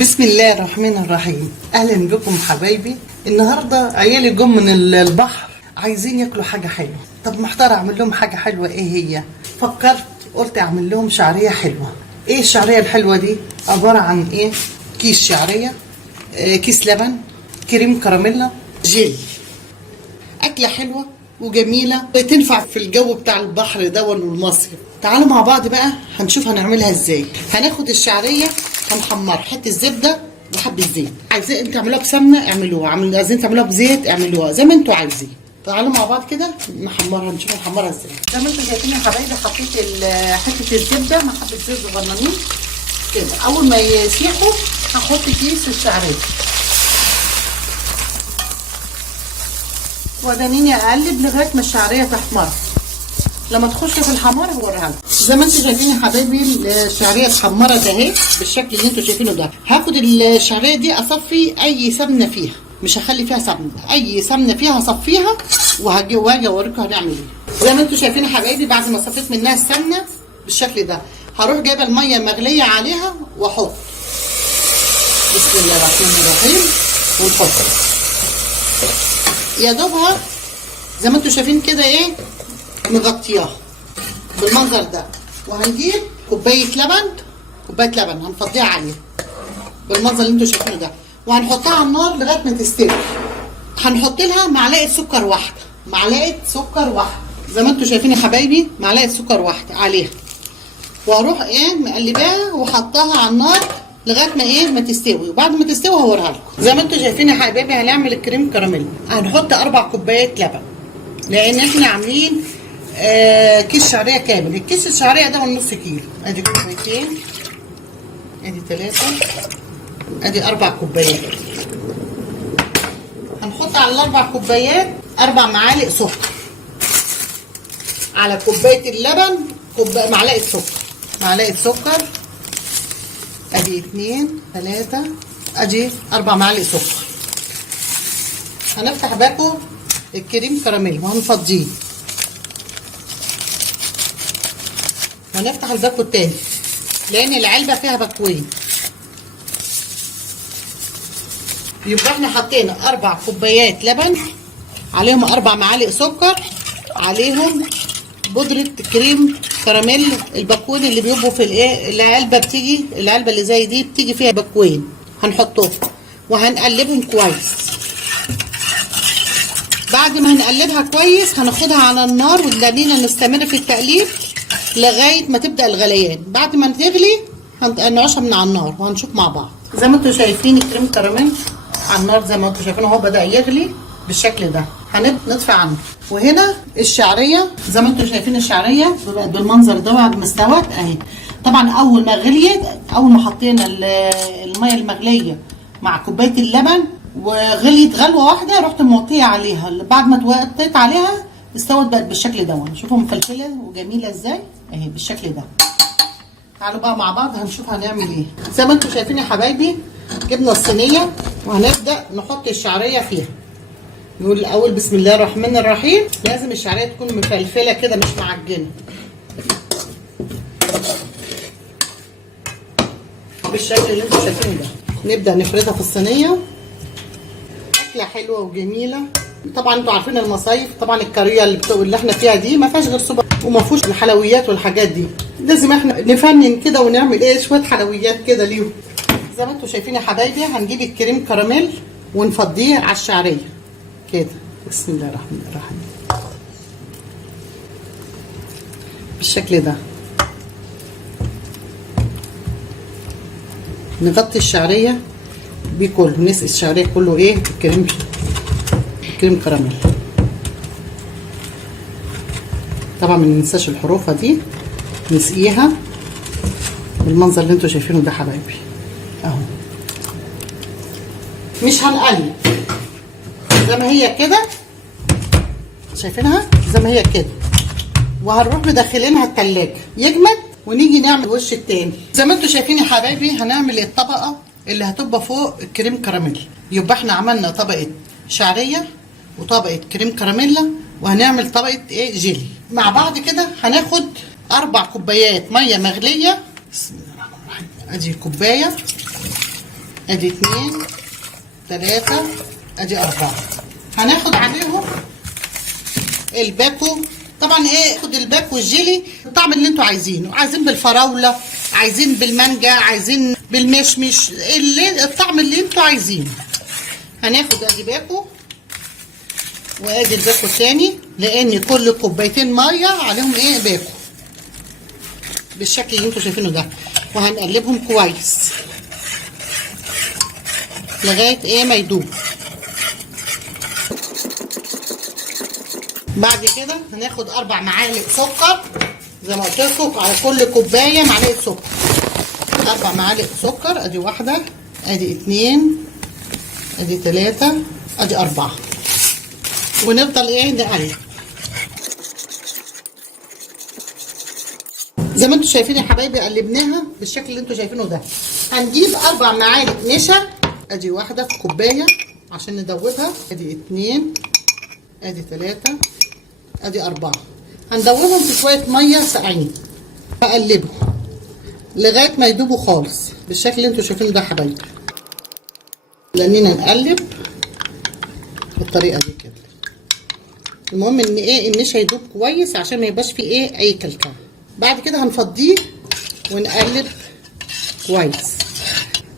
بسم الله الرحمن الرحيم. اهلا بكم حبايبي. النهارده عيالي جم من البحر عايزين ياكلوا حاجه حلوه. طب محتار اعمل لهم حاجه حلوه، ايه هي؟ فكرت قلت اعمل لهم شعريه حلوه. ايه الشعريه الحلوه دي؟ عباره عن ايه؟ كيس شعريه، كيس لبن، كريم كراميلا، جيلي. اكله حلوه وجميله وتنفع في الجو بتاع البحر ده والمصيف. تعالوا مع بعض بقى هنشوف هنعملها ازاي. هناخد الشعريه هنحمرها، حته زبده وحبه زيت. عايزين تعملوها بسمنه اعملوها، عايزين تعملوها بزيت اعملوها زي ما انتوا عايزين. تعالوا مع بعض كده نحمرها، نشوف نحمرها ازاي. زي ما انتوا شايفين يا حبايبي حطيت حته الزبده مع حبه زيت صغننين كده. اول ما يسيحوا هحط كيس الشعريه وادانيني اقلب لغايه ما الشعريه تحمر. لما تخش في الحمار هوريها لكم. زي ما انتم شايفين يا حبايبي الشعريه اتحمرت اهي بالشكل اللي انتم شايفينه ده. هاخد الشعريه دي اصفي اي سمنه فيها، مش هخلي فيها سمنه، اي سمنه فيها هصفيها وهاجي اوريكم هنعمل ايه. زي ما انتم شايفين يا حبايبي بعد ما صفيت منها السمنه بالشكل ده هروح جايبه الميه مغليه عليها واحط. بسم الله الرحمن الرحيم. ونحط يا دوبها زي ما انتم شايفين كده ايه، مغطياها بالمنظر ده. وهنجيب كوبايه لبن هنفضيها عليها بالمنظر اللي انتم شايفينه ده، وهنحطها على النار لغايه ما تستوي. هنحط لها معلقه سكر واحده زي ما انتم شايفين يا حبايبي، معلقه سكر واحده عليها. واروح ايه مقلباها وحطها على النار لغايه ما ايه ما تستوي. وبعد ما تستوي هوريها لكم. زي ما انتم شايفين يا حبايبي هنعمل الكريم كراميل. هنحط 4 كوبايات لبن لان احنا عاملين كيس شعريه كامل. الكيس الشعريه ده نص كيلو. ادي كوبايتين، ادي 3، ادي 4 كوبايات. هنحط على ال4 كوبايات 4 معالق سكر. على كوبايه اللبن معلقه سكر. ادي 2 3 ادي 4 معالق سكر. هنفتح باكو الكريم كراميل وهنفضيه، وهنفتح الباكو التاني لان العلبه فيها باكوين. يبقى احنا حطينا 4 كوبايات لبن، عليهم 4 معالق سكر، عليهم بودره كريم كراميل. الباكوين اللي بيبقوا في الايه العلبه اللي زي دي بتيجي فيها باكوين. هنحطهم وهنقلبهم كويس. بعد ما هنقلبها كويس هناخدها على النار وتلاقينا نستمر في التقليب لغايه ما تبدا الغليان. بعد ما تغلي هنقشها من على النار وهنشوف مع بعض. زي ما انتم شايفين الكريم كراميل على النار، زي ما انتم شايفين اهو بدا يغلي بالشكل ده. هنطفي عنه. وهنا الشعريه زي ما انتم شايفين الشعريه بالمنظر ده بعد ما استوت اهي. طبعا اول ما غليت، اول ما حطينا الميه المغليه مع كوبايه اللبن وغليت غلوه واحده رحت موطيه عليها. بعد ما توطيت عليها استوت بقت بالشكل ده. شوفوا مفلفله وجميله ازاي اهي بالشكل ده. تعالوا بقى مع بعض هنشوف هنعمل ايه. زي ما انتم شايفين يا حبايبي جبنا الصينيه وهنبدا نحط الشعريه فيها. نقول الاول بسم الله الرحمن الرحيم. لازم الشعريه تكون مفلفله كده مش معجنه بالشكل اللي انتم شايفينه ده. نبدا نفردها في الصينيه. اكله حلوه وجميله. طبعا انتوا عارفين المصايف طبعا الكاريه اللي احنا فيها دي ما فيهاش غير سوبر وما فيهوش الحلويات والحاجات دي. لازم احنا نفنن كده ونعمل ايه شويه حلويات كده ليهم. زي ما انتوا شايفين يا حبايبي هنجيب الكريم كراميل ونفضيه على الشعريه كده. بسم الله الرحمن الرحيم بالشكل ده. نغطي الشعريه بيه كله، نسقي الشعريه كله ايه الكريم كراميل. طبعا ما ننساش الحروفه دي نسقيها بالمنظر اللي انتوا شايفينه ده حبايبي اهو. مش هنقلب زي ما هي كده، شايفينها زي ما هي كده، وهنروح مدخلينها التلاجة يجمد ونيجي نعمل الوش التاني. زي ما انتوا شايفين يا حبايبي هنعمل الطبقه اللي هتبقى فوق الكريم كراميل. يبقى احنا عملنا طبقه شعريه وطبقه كريم كراميلا وهنعمل طبقه ايه جيلي مع بعض كده. هناخد 4 كوبايات ميه مغليه. بسم الله الرحمن الرحيم. ادي كوبايه ادي 2 3 ادي 4. هناخد عليهم الباكو. طبعا ايه، خد الباكو والجيلي الطعم اللي انتوا عايزينه، عايزين بالفراوله، عايزين بالمانجا، عايزين بالمشمش، الطعم اللي انتوا عايزينه. هناخد ادي باكو وادي الباكو الثاني، لان كل كوبايتين ميه عليهم ايه باكو بالشكل اللي انتوا شايفينه ده. وهنقلبهم كويس لغايه ايه ما يدوب. بعد كده هناخد 4 معالق سكر زي ما قلت لكم، على كل كوبايه معلقه سكر. 4 معالق سكر، ادي 1 ادي 2 ادي 3 ادي 4. ونفضل ايه نقلب زي ما انتوا شايفين يا حبايبي. قلبناها بالشكل اللي انتوا شايفينه ده. هنجيب 4 معالق نشا، ادي 1 في كوبايه عشان ندوبها، ادي 2 ادي 3 ادي 4. هندوبهم في شويه ميه ساقعين. هقلبهم لغايه ما يدوبوا خالص بالشكل اللي انتوا شايفينه ده يا حبايبي. لاننا نقلب بالطريقه دي كده. المهم ان ايه النشا يدوب كويس عشان ما يبقاش فيه ايه اي كلكعه. بعد كده هنفضيه ونقلب كويس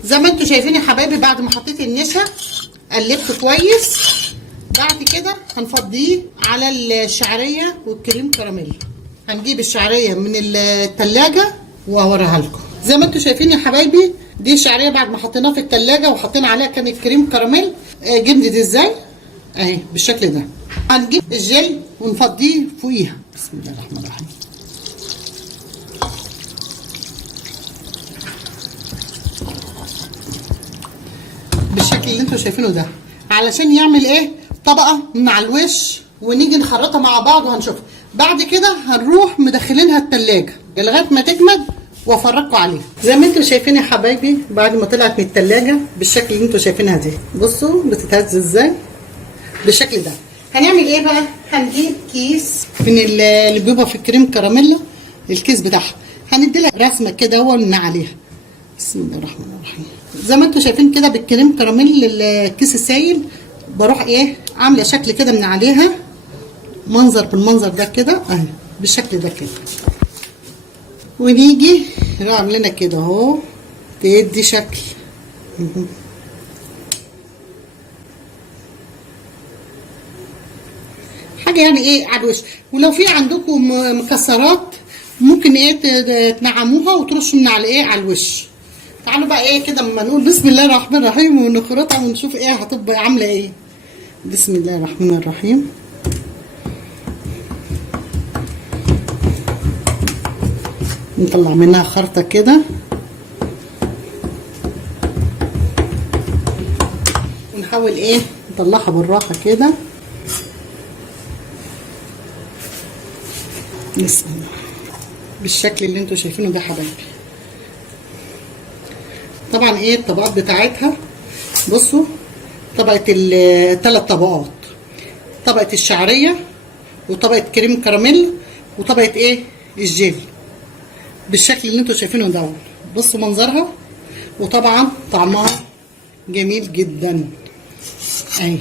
زي ما انتوا شايفين يا حبايبي. بعد ما حطيت النشا قلبت كويس، بعد كده هنفضيه على الشعريه والكريم كراميل. هنجيب الشعريه من التلاجة وهوريها لكم. زي ما انتوا شايفين يا حبايبي، دي شعريه بعد ما حطيناها في التلاجة وحطينا عليها كان الكريم كراميل جمدت ازاي اهي بالشكل ده. هنجيب الجل ونفضيه فوقيها. بسم الله الرحمن الرحيم. بالشكل اللي انتوا شايفينه ده علشان يعمل ايه طبقه من على الوش، ونيجي نخرطها مع بعض وهنشوفها. بعد كده هنروح مدخلينها التلاجة لغايه ما تجمد وافرجكم عليها. زي ما انتوا شايفين يا حبايبي، بعد ما طلعت من التلاجة بالشكل اللي انتوا شايفينها دي، بصوا بتتهز ازاي بالشكل ده. هنعمل ايه بقى؟ هنجيب كيس من اللي بيبقى في الكريم كراميلا، الكيس بتاعها هندي لها رسمه كده ومن عليها. بسم الله الرحمن الرحيم. زي ما انتوا شايفين كده بالكريم كراميل الكيس السايل، بروح ايه عامله شكل كده من عليها، منظر بالمنظر ده كده اهي بالشكل ده كده. ونيجي عاملينها كده اهو تدي شكل. حاجه يعني ايه على الوش. ولو في عندكم مكسرات ممكن ايه تنعموها وترشوا من على ايه على الوش. تعالوا بقى ايه كده اما نقول بسم الله الرحمن الرحيم ونخرطها ونشوف ايه هتبقى عامله ايه. بسم الله الرحمن الرحيم. نطلع منها خرطه كده ونحاول ايه نطلعها بالراحه كده. بسم الله بالشكل اللي انتوا شايفينه ده حبايبي. طبعا ايه الطبقات بتاعتها، بصوا طبقه الثلاث طبقات، طبقه الشعريه وطبقه كريم كراميل وطبقه ايه الجيل بالشكل اللي انتوا شايفينه ده. بصوا منظرها وطبعا طعمها جميل جدا. اهي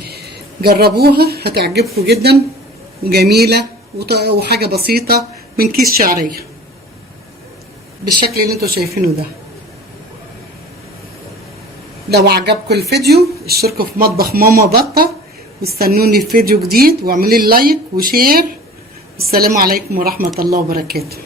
جربوها هتعجبكم جدا وجميله وحاجه بسيطه من كيس شعريه بالشكل اللي انتوا شايفينه ده. لو عجبكم الفيديو اشتركوا في مطبخ ماما بطه واستنوني في فيديو جديد واعملوا لي لايك وشير. السلام عليكم ورحمه الله وبركاته.